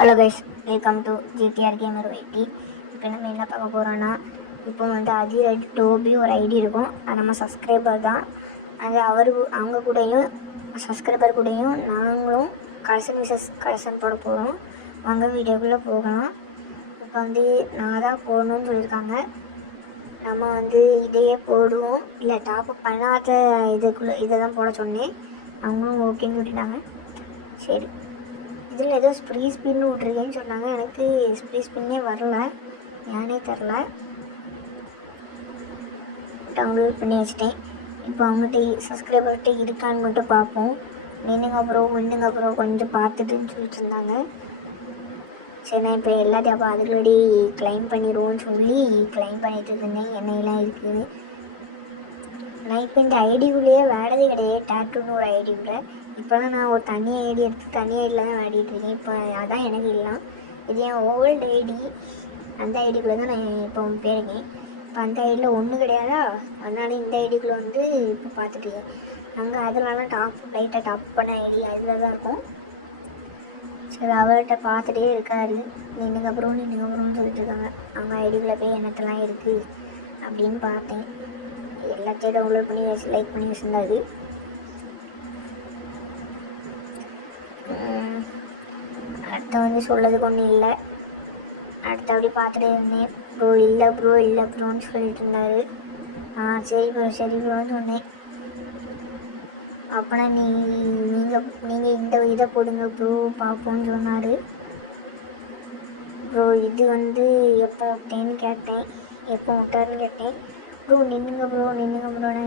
Hello guys, welcome to GTR gamer வைட்டி. இப்போ நம்ம என்ன பார்க்க போகிறோன்னா, இப்போ வந்து அதிரடி டோபி ஒரு ஐடி இருக்கும். அது நம்ம சப்ஸ்கிரைபர் தான். அது அவங்க கூடயும் சப்ஸ்கிரைபர் கூடயும் நாங்களும் கலெக்ஷன் போட போகிறோம். வாங்க வீடியோக்குள்ளே போகலாம். இப்போ வந்து நான் தான் போடணும்னு சொல்லியிருக்காங்க. நம்ம வந்து இதையே போடுவோம். இல்லை டாப்அப் பண்ணாத இதை தான் போட சொன்னேன். அவங்களும் ஓகேன்னு விட்டுட்டாங்க. சரி, இதில் ஏதோ ஸ்ப்ரீ ஸ்பின்னு விட்ருக்கேன்னு சொன்னாங்க. எனக்கு ஸ்ப்ரீ ஸ்பின்னே வரல, ஏனே தெரில. டவுன்லோட் பண்ணி வச்சுட்டேன். இப்போ அவங்ககிட்ட சப்ஸ்கிரைபர்கிட்ட இருக்கான்னு மட்டும் பார்ப்போம். வின்னுங்க அப்புறம் கொஞ்சம் பார்த்துட்டுன்னு சொல்லிட்டு இருந்தாங்க. சரி, நான் இப்போ எல்லாத்தையும் அப்போ அதுக்குள்ளடி கிளைம் பண்ணிடுவோன்னு சொல்லி கிளைம் பண்ணிட்டு இருந்தேன் என்னையெல்லாம் இருக்குதுன்னு. நான் இப்போ இந்த ஐடிக்குள்ளேயே விளையாடதே கிடையாது. டேட்டுன்னு ஒரு ஐடிக்குள்ளே இப்போலாம் நான் ஒரு தனி ஐடி எடுத்து தனி ஐடியில் தான் விளையாடிட்டுருக்கேன். இப்போ அதான் எனக்கு இல்லை. இது என் ஓல்டு ஐடி. அந்த ஐடிக்குள்ளே தான் நான் இப்போ போயிருக்கேன். இப்போ அந்த ஐடியில் ஒன்றும் கிடையாதா, அதனால இந்த ஐடிக்குள்ளே வந்து இப்போ பார்த்துட்டுருக்கேன். அங்கே அதனால லைட்டாக டாப் பண்ண ஐடி அதில் தான் இருக்கும். சரி, அவர்கிட்ட பார்த்துட்டே இருக்காரு. நின்றுங்க அப்புறம்னு சொல்லிட்டு இருக்காங்க. அவங்க ஐடிக்குள்ளே போய் என்னத்தெல்லாம் இருக்குது அப்படின்னு பார்த்தேன். எல்லாத்தையும் டவுன்லோட் பண்ணி லைக் பண்ணி வச்சுருந்தாரு. அடுத்த வந்து சொல்லதுக்கு ஒன்றும் இல்லை. அடுத்த அப்படி பார்த்துட்டே இருந்தேன். ப்ரோ இல்லை ப்ரோன்னு சொல்லிட்டு இருந்தார். சரி ப்ரோன்னு சொன்னேன். அப்போனா நீங்கள் இந்த இதை போடுங்க ப்ரோ பார்ப்போன்னு சொன்னார். ப்ரோ இது வந்து எப்போ விட்டேன்னு கேட்டேன். எப்போ விட்டாருன்னு கேட்டேன். ப்ரோ நின்றுங்க ப்ரோன்னு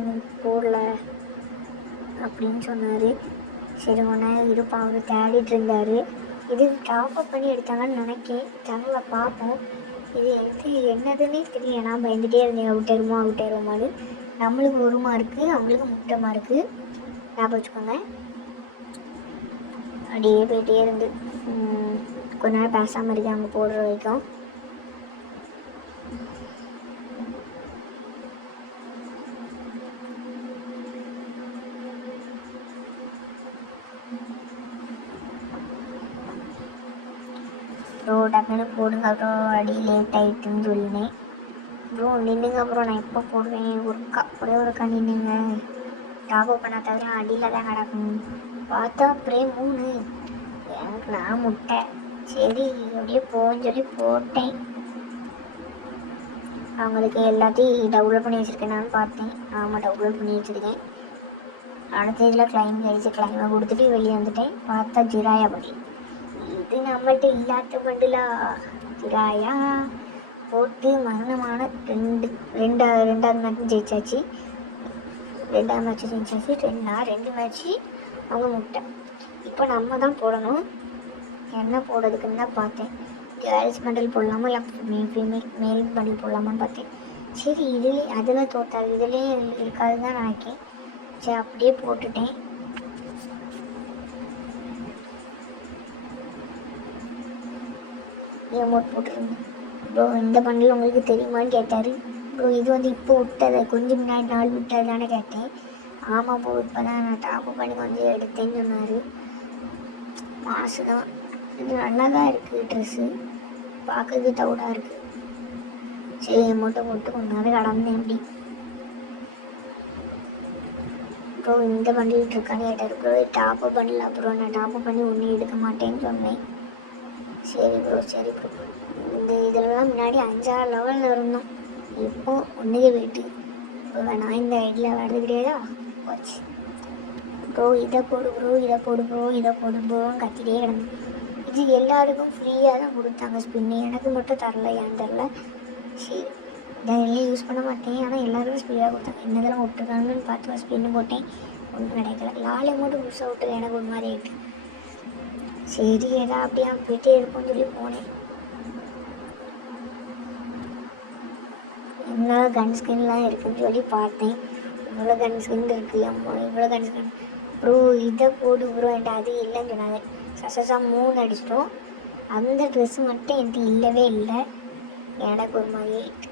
எனக்கு போடல அப்படின்னு சொன்னார். சரி, ஒன்றா இருப்பா, அவர் தேடிட்டு இருந்தார். இது டாப்அப் பண்ணி எடுத்தாங்கன்னு நினைக்கேன். சேனலில் பார்ப்போம். இது என்னதுன்னே தெரியல. நான் பயந்துகிட்டே இருந்தேன், அவுட்டாயிருமான்னு. நம்மளுக்கு ஒரு மார்க்கு, அவங்களுக்கு முட்டை மார்க்கு. ஞாபகம் வச்சுக்கோங்க. அப்படியே போயிட்டே இருந்து கொஞ்ச நேரம் பேசாமல் இருக்கேன் அவங்க போடுற வரைக்கும். ப்ரோ டக்குன்னு போடுங்க அப்புறம் அடி லேட் ஆகிட்டுன்னு சொல்லினேன். ப்ரோ நின்றுங்க அப்புறம் நான் எப்போ போடுவேன், ஒரே ஒருக்கா நின்றுங்க. டாப்அப் பண்ண தவிர அடியில் தான் கிடக்கும். பார்த்தா அப்படியே 3 எனக்கு நான் முட்டை. சரி அப்படியே போன்னு சொல்லி போட்டேன். அவங்களுக்கு எல்லாத்தையும் டவுன்லோட் பண்ணி வச்சுருக்கேன் பார்த்தேன். ஆமாம், டவுன்லோட் பண்ணி வச்சுருக்கேன். அடுத்த இதில் கிளைமை கொடுத்துட்டு வெளியே வந்துட்டேன். பார்த்தா ஜிராயா பண்டி. இது நம்மள்கிட்ட இல்லாத பண்டிலா. ஜிராயா போட்டு மரணமான ரெண்டாவது மேட்ச் ஜெயிச்சாச்சு. 2ஆவது மேட்ச் ஜெயிச்சாச்சு. 2 மேட்ச்சு அவங்க முட்டை. இப்போ நம்ம தான் போடணும். என்ன போடுறதுக்குன்னு தான் பார்த்தேன். கேர்ள்ஸ் பண்டில் போடலாமா இல்லை மேல் பண்டில் போடலாமான்னு பார்த்தேன். சரி, அதில் தோத்தாது, இதுலேயே இருக்காது தான் நினைக்கேன். சரி, அப்படியே போட்டுட்டேன். எமோட் போட்டுருந்தேன். ப்ரோ இந்த பண்டில் உங்களுக்கு தெரியுமான்னு கேட்டார். ப்ரோ இது வந்து இப்போ விட்டதை கொஞ்சம் முன்னாடி நாள் விட்டதானே கேட்டேன். ஆமாம் ப்ரோ, இப்போ தான் நான் டாப்அப் பண்ணி கொஞ்சம் எடுத்தேன்னு சொன்னார். மாசு தான். இது நல்லா தான் இருக்குது. ட்ரெஸ்ஸு பார்க்கறதுக்கு தவுடாக இருக்குது. சரி, எமோட்டை போட்டு கொஞ்ச நேரம் கடந்தேன். அப்படி ப்ரோ இந்த பண்டில் இருக்கான்னு கேட்டார். ப்ரோ டாப்அப் பண்ணல. அப்புறம் நான் டாப்அப் பண்ணி ஒன்றும் எடுக்க மாட்டேன்னு சொன்னேன். சரி ப்ரோ இதெல்லாம் முன்னாடி 5-6 லெவலில் இருந்தோம். இப்போ ஒன்றுக்கு போயிட்டு இப்போ நான் இந்த ஐடியில் விளையாடுறது கிடையாதா போச்சு. ப்ரோ இதை போடு ப்ரோன்னு கத்திட்டே கிடந்தேன். இது எல்லாருக்கும் ஃப்ரீயாக தான் கொடுத்தாங்க ஸ்பின்னு. எனக்கு மட்டும் தரல, ஏன்னு தெரில. சரி, இதெல்லாம் யூஸ் பண்ண மாட்டேன். ஆனால் எல்லாருக்கும் ஸ்பீடாக கொடுத்தாங்க. என்னதெல்லாம் விட்டுருக்காங்கன்னு பார்த்து ஸ்பின்னு போட்டேன். ஒன்றும் கிடைக்கல. லாலே மட்டும் புதுசாக விட்டு எனக்கு ஒரு மாதிரி ஆகிட்டு. சரி, அப்படியே போயிட்டே இருக்கும்னு சொல்லி போனேன். என்னால கன் ஸ்கின்லாம் இருக்குன்னு சொல்லி பார்த்தேன். இவ்வளோ கன் ஸ்கின் இருக்குது. அம்மா இவ்வளோ கன் ஸ்கின். ப்ரோ இதை போடு ப்ரோ, என்கிட்ட அது இல்லைன்னு சொன்னாங்க. சசா 3 அடிச்சிட்டோம். அந்த ட்ரெஸ்ஸு மட்டும் என்கிட்ட இல்லவே இல்லை. எனக்கு ஒரு மாதிரி ஆகிட்டு.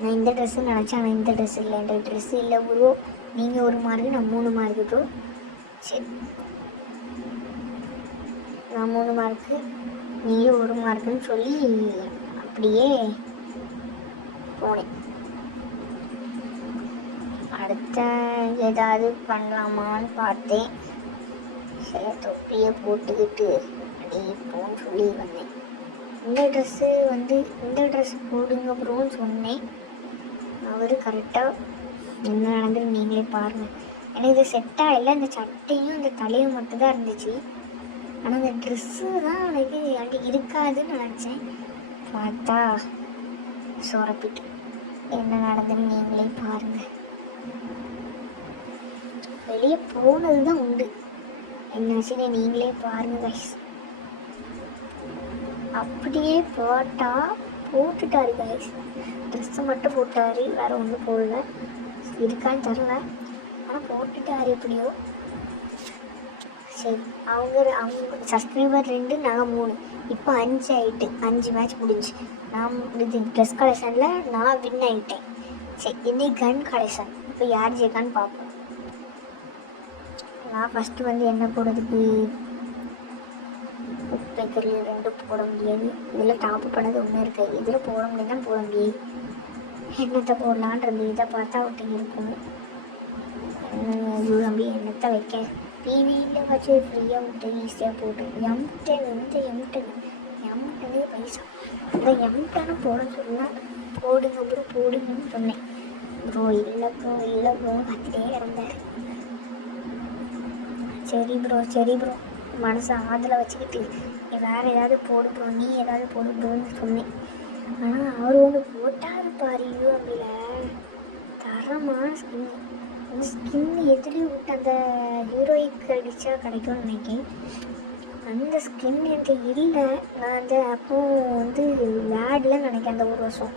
நான் இந்த ட்ரெஸ்ஸு நினச்சேன், ஆனால் இந்த ட்ரெஸ் இல்லை. என்கிட்ட ட்ரெஸ்ஸு இல்லை ப்ரோ. நீங்கள் 1 மார்க்கு, நான் 3 மார்க்கு ப்ரோ. சரி, நான் 3 மார்க்கு, நீங்கள் 1 மார்க்குன்னு சொல்லி அப்படியே போனேன். அடுத்த ஏதாவது பண்ணலாமான்னு பார்த்தேன். சரி தொப்பியை போட்டுக்கிட்டு அப்படியே போன்னு சொல்லி வந்தேன். இந்த ட்ரெஸ்ஸு போடுங்க ப்ரோன்னு சொன்னேன். அவர் கரெக்டாக என்ன நடந்துன்னு நீங்களே பாருங்கள். எனக்கு இது செட்டாக இல்லை. இந்த சட்டையும் இந்த தலையும் மட்டும்தான் இருந்துச்சு. ஆனால் இந்த ட்ரெஸ்ஸு தான் எனக்கு இருக்காதுன்னு நினச்சேன். பார்த்தா சொரப்பிட்டு என்ன நடந்துன்னு நீங்களே பாருங்கள். வெளியே போனது தான் உண்டு, என்னாச்சுன்னு நீங்களே பாருங்கள் கைஸ். அப்படியே போட்டுட்டாரு கைஸ். ட்ரெஸ்ஸை மட்டும் போட்டார், வேறு ஒன்றும் போடல. இருக்கான்னு தெரில, ஆனால் போட்டுட்டாரு எப்படியோ. சரி அவங்க சப்ஸ்கிரைபர் 2, நான் 3, இப்போ 5 ஆகிட்டு. 5 மேட்ச் முடிஞ்சு. நான் இது ட்ரெஸ் கலெக்ஷனில் நான் வின் ஆகிட்டேன். சரி இன்னைக்கு கன் கலெக்ஷன். இப்போ யார் ஜெயிக்கான்னு பார்ப்போம். நான் ஃபஸ்ட்டு என்ன போடுறதுக்கு உப்பேக்கரில் 2 போட முடியாது. இதில் டாப்பு பண்ணது ஒன்று இருக்குது. இதில் போட முடியுதுன்னா போட முடியாது. எண்ணத்தை போடலான்றது இதை பார்த்தா ஒருத்தங்க இருக்கும். யூஎம்பி எண்ணத்தை வைக்க பீனையில் வச்சு ஃப்ரீயாக விட்டு ஈஸியாக போட்டு எம்டனு பைசா இந்த எம்டனு போட சொன்னால் போடுங்கன்னு சொன்னேன். ப்ரோ இல்லை ப்ரோ கத்திட்டே இருந்தார். சரி ப்ரோ மனசை ஆதில் வச்சுக்கிட்டு நீ வேறு ஏதாவது போடு ப்ரோ, நீ ஏதாவது போடு ப்ரோன்னு சொன்னேன். ஆனால் அவர் போட்டார் பாரு யூஎம்பியில் தரமான ஸ்கின். அந்த ஸ்கின் எதுலேயும் விட்டு அந்த ஹீரோய்க்கு அடித்தா கிடைக்கும்னு நினைக்கிறேன். அந்த ஸ்கின் என்கிட்ட இல்லை. நான் அப்போ விளையாடலன்னு நினைக்கிறேன். அந்த 1 வருஷம்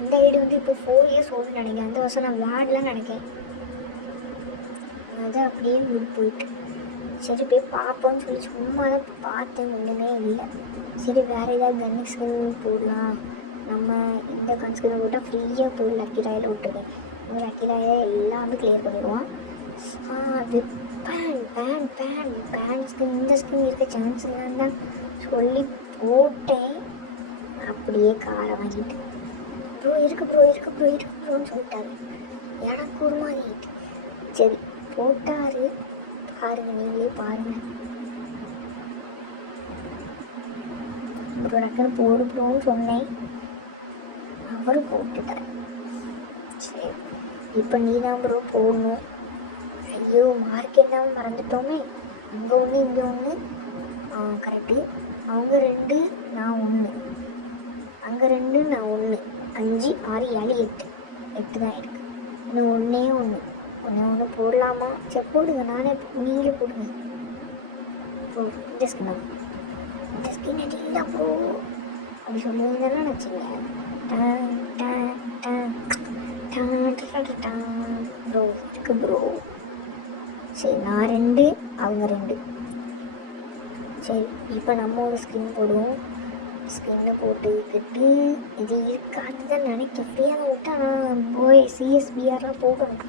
இந்த ஐடி இப்போ 4 இயர்ஸ் ஓடுன்னு நினைக்கிறேன். அந்த வருஷம் நான் விளையாடலன்னு நினைக்கிறேன். அது அப்படியே போயிட்டு சரி போய் பார்ப்போன்னு சொல்லி சும்மா தான் பார்த்தேன். ஒன்றுமே இல்லை. சரி வேறு ஏதாவது கன் ஸ்கின் போடலாம். நம்ம இந்த கன் ஸ்கின் போட்டால் ஃப்ரீயாக போய் லக்கி ராயில் விட்டுருக்கேன். லக்கி ராயில் எல்லாமே கிளியர் பண்ணிடுவான். பேன் ஸ்கின் இந்த ஸ்கின் இருக்க சான்ஸ் இல்லைன்னு தான் சொல்லி போட்டேன். அப்படியே காரை வாங்கிட்டு ப்ரோ இருக்கு ப்ரோன்னு சொல்லிட்டாரு. எனக்கு ஒரு மாதிரி ஆகிட்டு. சரி போட்டார் பாருங்க, நீங்களே பாருங்கள். ப்ரோ டக்குன்னு போடு ப்ரோன்னு சொன்னேன். அவரும் போட்டுட்டார். சரி இப்போ நீ தான் ப்ரோ போடணும். ஐயோ மார்க்கெட் தான் மறந்துட்டோமே. அங்கே ஒன்று இங்கே ஒன்று. கரெக்டு. அவங்க 2 நான் 1, அங்கே 2 நான் 1. 5 6 7 8 தான் இருக்குது. இன்னும் ஒன்று போடலாமா? சரி போடுங்க. நீங்களே போடுங்க. ப்ரோ இந்த ஸ்கின் இல்லை ப்ரோ அப்படி சொல்லுவீங்கன்னா வச்சுங்க. ப்ரோ இருக்கு ப்ரோ. சரி நான் 2 அவங்க 2. சரி இப்போ நம்ம ஒரு ஸ்கின் போடுவோம். ஸ்கின்னை போட்டுக்கிட்டு இது இருக்காது தான் நினைக்க. ஃப்ரீயாக விட்டால் நான் போய் சிஎஸ்பிஆர்லாம் போடணும்.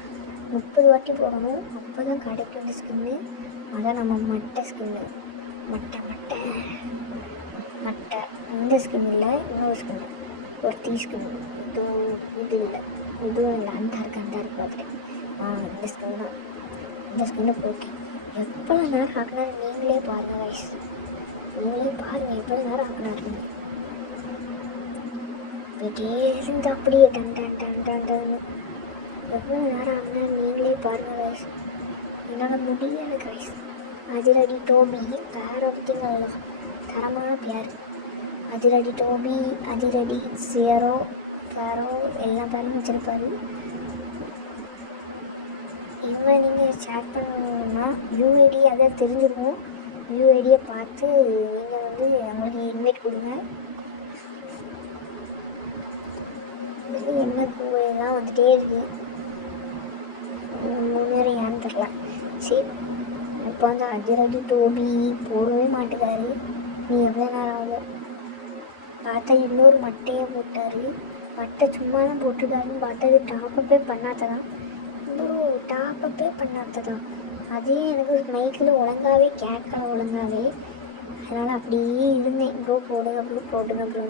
30 வாட்டி போடணும். அப்போ தான் கிடைக்கும் இந்த ஸ்கின்னு. அதான் நம்ம மட்டை ஸ்கின்னு. மட்டை இந்த ஸ்கின் இல்லை, இன்னொரு ஸ்கின்னு, ஒரு ஸ்கின்னு. இது இல்லை, இதுவும் இல்லை. அந்த இருக்கு பார்த்துட்டேன். இந்த ஸ்கின் தான். இந்த ஸ்கின்னை போட்டேன். எவ்வளோ நேரம் ஆகினாரு நீங்களே பாருங்கள் கைஸ். எவ்வளோ நேரம் ஆகினாரு. போயிட்டே இருந்து அப்படியே டன் எவ்வளோ நேரம் ஆகினாரு நீங்களே பாருங்கள் கைஸ். என்னால் முடியல கைஸ். அதிரடி டோபி பேர் அப்படிங்களா, தரமான பேர். அதிரடி டோபி, அதிரடி ஃபேரோ எல்லா பேரும் வச்சுருப்பாரு. இவங்க நீங்கள் சேட் பண்ணணுன்னா யூஐடி அதை தெரிஞ்சுக்கணும். யூஐடியை பார்த்து நீங்கள் அவங்களுக்கு இன்வைட் கொடுங்க. என்ன கூலாம் வந்துகிட்டே இருக்குது. முன்னேறம் ஏன்னு தெரில. சரி இப்போ அதிரடி டோபி போடவே மாட்டேங்காரு. நீ எவ்வளோ நேரம் ஆகும் பார்த்தா இன்னொரு மட்டையை போட்டார். மட்டை சும்மா தான் போட்டிருக்காருன்னு பார்த்தா அது டாப்பப்பே பண்ணாததான். அதே எனக்கு மைக்கில் ஒழுங்காகவே கேட்கல. அதனால் அப்படியே இருந்தேன். ப்ரோ போடுங்க ப்ரோ போடுங்க ப்ரோ.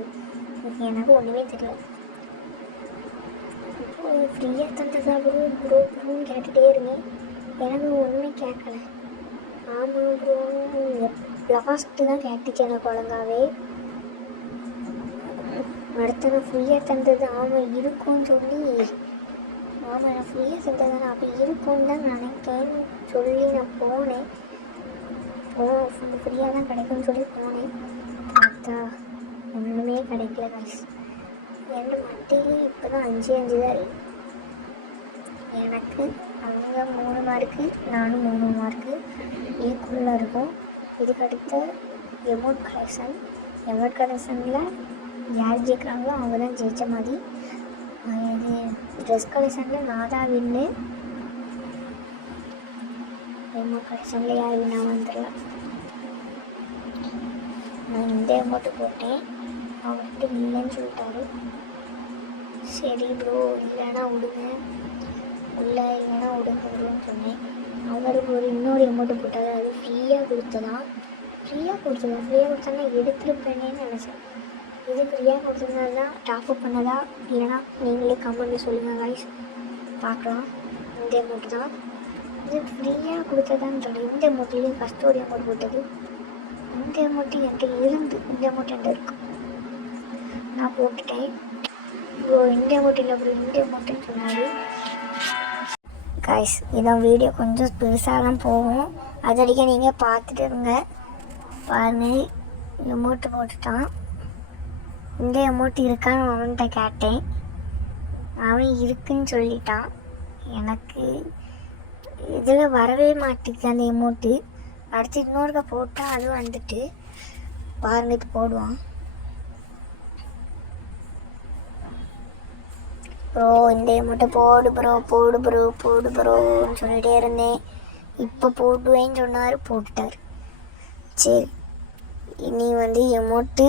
எனக்கு ஒன்றுமே தெரியல. இப்போ ஃப்ரீயாக தந்ததா ப்ரோ ப்ரோ ப்ரோன்னு கேட்டுகிட்டே இருந்தேன். எனக்கு ஒன்றுமே கேட்கல. ஆமாம் ப்ரோ லாஸ்ட்டு தான் கேட்டுச்சு எனக்கு ஒழுங்காவே. அடுத்த நான் ஃப்ரீயாக தந்தது ஆமாம் இருக்கும்னு சொல்லி, ஆமாம் நான் ஃப்ரீயாக தந்தது நான் அப்படி இருக்கும்னு தான் நினைக்கேன்னு சொல்லி நான் போனேன். ஃப்ரீயாக தான் கிடைக்கும்னு சொல்லி போனேன். பார்த்தா ஒன்றுமே கிடைக்கல கைஸ். என் மட்டையிலே இப்போ தான் 5 தான் இருக்கு. எனக்கு அவங்க 3 மார்க்கு, நானும் 3 மார்க்கு ஈக்குவலாக இருக்கும். இதுக்கு அடுத்த எமோட் கலெக்ஷனில் யார் ஜெயிக்கிறாங்களோ அவங்க தான் ஜெயித்த மாதிரி. இது ட்ரெஸ் கலெக்ஷனில் நான் தான் வின்னு. எமோட் கலெக்ஷனில் யார் வின்னா வந்துடல. நான் இந்த அமௌண்ட்டு போட்டேன். அவர்கிட்ட இல்லைன்னு சொல்லிட்டாரு. சரி ப்ரோ இல்லைன்னா விடுங்க, இல்லைன்னா விடுங்க ப்ரோன்னு சொன்னேன். அவருக்கு இன்னொரு அமௌண்ட்டு போட்டார். அது ஃப்ரீயாக கொடுத்தோன்னா எடுத்துருப்பேனேன்னு நினச்சேன். இது ஃப்ரீயாக கொடுத்ததுனால தான் டாப்அப் பண்ணதா இல்லைனா நீங்களே கமெண்ட்டில் சொல்லுங்கள் கைஸ், பார்க்கலாம். இந்த அமௌண்ட்டு தான் இது ஃப்ரீயாக கொடுத்ததான்னு சொல்லி இந்த அமௌண்ட்லேயே ஃபஸ்ட்டு ஒரு அமௌண்ட் போட்டது. இந்த அமௌண்ட்டு என்கிட்ட இந்த அமௌண்ட் என்கிட்ட இருக்கு, நான் போட்டுட்டேன். ப்ரோ இந்த அமௌண்ட் இல்லை ப்ரோ இந்த அமௌண்ட்டுன்னு சொன்னார். கைஸ் இதான் வீடியோ கொஞ்சம் பெருசாக தான் போகும், அதடிக்க நீங்கள் பார்த்துட்டு இருங்க. பாருங்கள் அமௌண்ட்டு போட்டுட்டான். இந்த அமௌண்ட் இருக்கான்னு அவன்கிட்ட கேட்டேன். அவன் இருக்குன்னு சொல்லிட்டான். எனக்கு இதில் வரவே மாட்டேங்குது அந்த அமௌண்ட்டு. அடுத்து இன்னொருக்க போட்டால் அது வந்துட்டு பாருங்க இப்போ போடுவான். ப்ரோ இந்த அமௌண்ட்டை போடு ப்ரோன்னு சொல்லிகிட்டே இருந்தேன். இப்போ போடுவேன்னு சொன்னார், போட்டுட்டார். சரி இனி அமௌண்ட்டு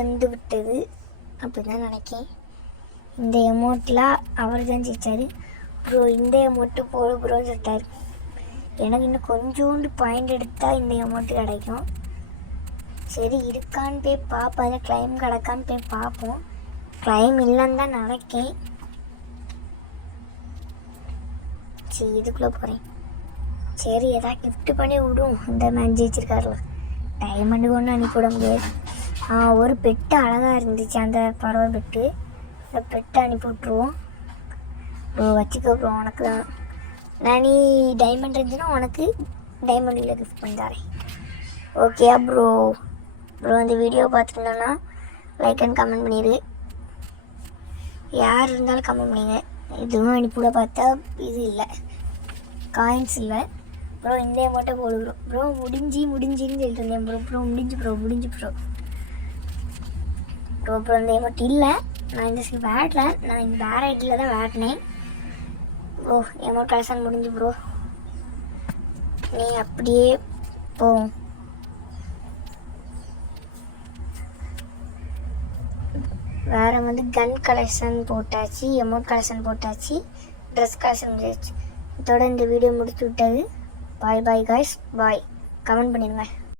வந்து விட்டது அப்படி தான் நினைக்கேன். இந்த அமௌண்ட்டில் அவர் தான் ஜெயிச்சார். ப்ரோ இந்த அமௌண்ட்டு போடு ப்ரோன்னு சொல்லிட்டார். எனக்கு இன்னும் கொஞ்சோண்டு பாயிண்ட் எடுத்தால் இந்த அமௌண்ட்டு கிடைக்கும். சரி இருக்கான்னு போய் பார்ப்போம், அதில் கிளைம் கிடக்கான்னு போய் பார்ப்போம். கிளைம் இல்லைன்னு தான் நினைக்கேன். சரி இதுக்குள்ளே போகிறேன். சரி எதாவது கிஃப்ட் பண்ணி விடும். இந்த மேட்ச் ஜெயிச்சிருக்காருல, டைமண்டுக்கு ஒன்று அனுப்பிவிட முடியாது. ஒரு பெட்டு அழகாக இருந்துச்சு, அந்த பறவை பெட்டு. அந்த பெட்டை அனுப்பி விட்ருவோம். ப்ரோ வச்சுக்கோ ப்ரோ, உனக்கு தான் நான், நீ டைமண்ட் இருந்துச்சுன்னா உனக்கு டைமண்டில் கிஃப்ட் பண்ணி தரேன். ஓகேயா ப்ரோ? இந்த வீடியோ பார்த்துருந்தோன்னா லைக் அண்ட் கமெண்ட் பண்ணிடு. யார் இருந்தாலும் கமெண்ட் பண்ணிங்க. இதுவும் அனுப்பிவிட பார்த்தா இது இல்லை, காயின்ஸ் இல்லை. ப்ரோ இந்த அமௌண்ட்டை போடுகிறோம். ப்ரோ முடிஞ்சுன்னு சொல்லிட்டு இருந்தேன். ப்ரோ முடிஞ்சு ப்ரோ இந்த அமௌண்ட் இல்லை. நான் இந்த வேட்டல, நான் இந்த வேறு ஐடியில் தான் வேட்டினேன். ப்ரோ அமௌண்ட் கலெக்ஷன் முடிஞ்சு ப்ரோ, நீ அப்படியே போ. வேறு கன் கலெக்ஷன் போட்டாச்சு, அமௌண்ட் கலெக்ஷன் போட்டாச்சு, ட்ரெஸ் கலெக்ஷன் முடிஞ்சிச்சு. இதோட இந்த வீடியோ முடிச்சு விட்டது. பாய் காய்ஸ், பாய். கமெண்ட் பண்ணிடுங்க.